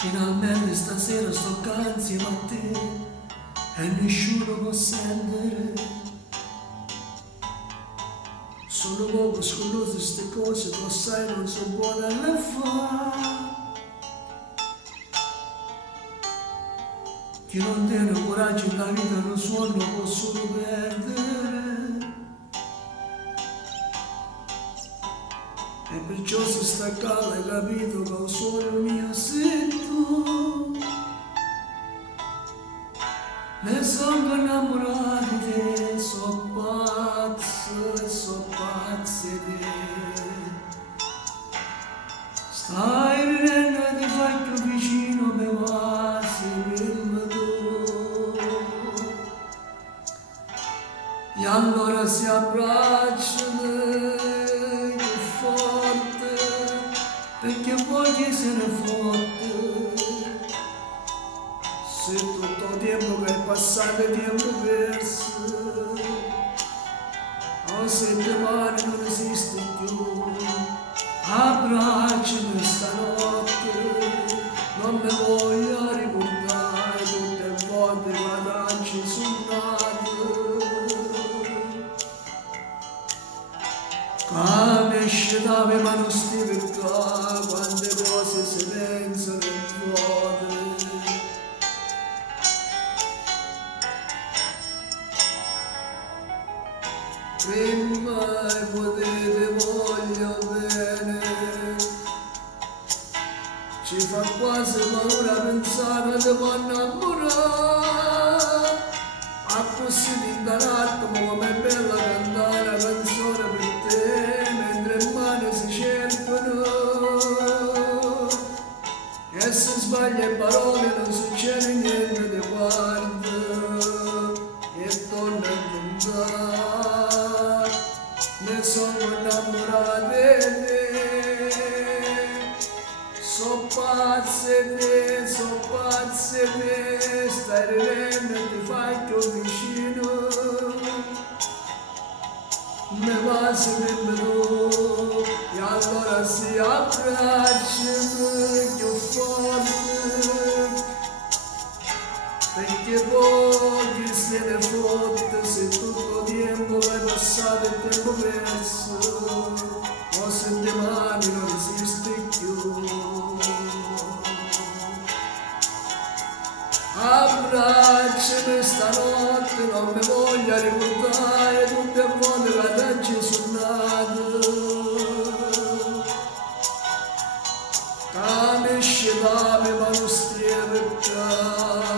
Finalmente stasera sto qua insieme a te e nessuno può sentire. Sono poco scurrose queste cose, tu sai non sono buone a le fare. Chi non tiene coraggio nella vita non suono può solo perdere. E perciò se sta calma hai capito che il suono mio sei tu. Ne sono innamorato di te, so pazzo e so pazzo di te. Stai ridendo e ti fai più vicino, mi va seguirmi tu. E allora si abbracciano perché voglio se ne fotte. Se tutto il tempo che è passato è tempo perso, o se domani non esiste più, abbracciami stanotte, non mi voglio ricordare tutte le volte che ci sono nato. Come esce da me ma non sti per qua, quante cose si pensano e vuote. Prima potete voglio bene, ci fa quasi paura pensare che può innamorare. A così di interattimo come è bella cantare la canzone per te, mentre in mano si cercano. E se sbaglia le parole non succede niente, ti guardo e torno a cantare. Ne sono innamorato di te, so pazze te, stai ridendo e ti fai più vicino. Me va seguendo tu, e allora si abbracciano più forte, perché poi chi se ne fotte se tutto il tempo che è passato è tempo perso, o se domani non esiste più. Abbracciami stanotte, non mi voglio ricordare tutte le volte che da ci sono nato. Che mi esce da me ma non stia per te.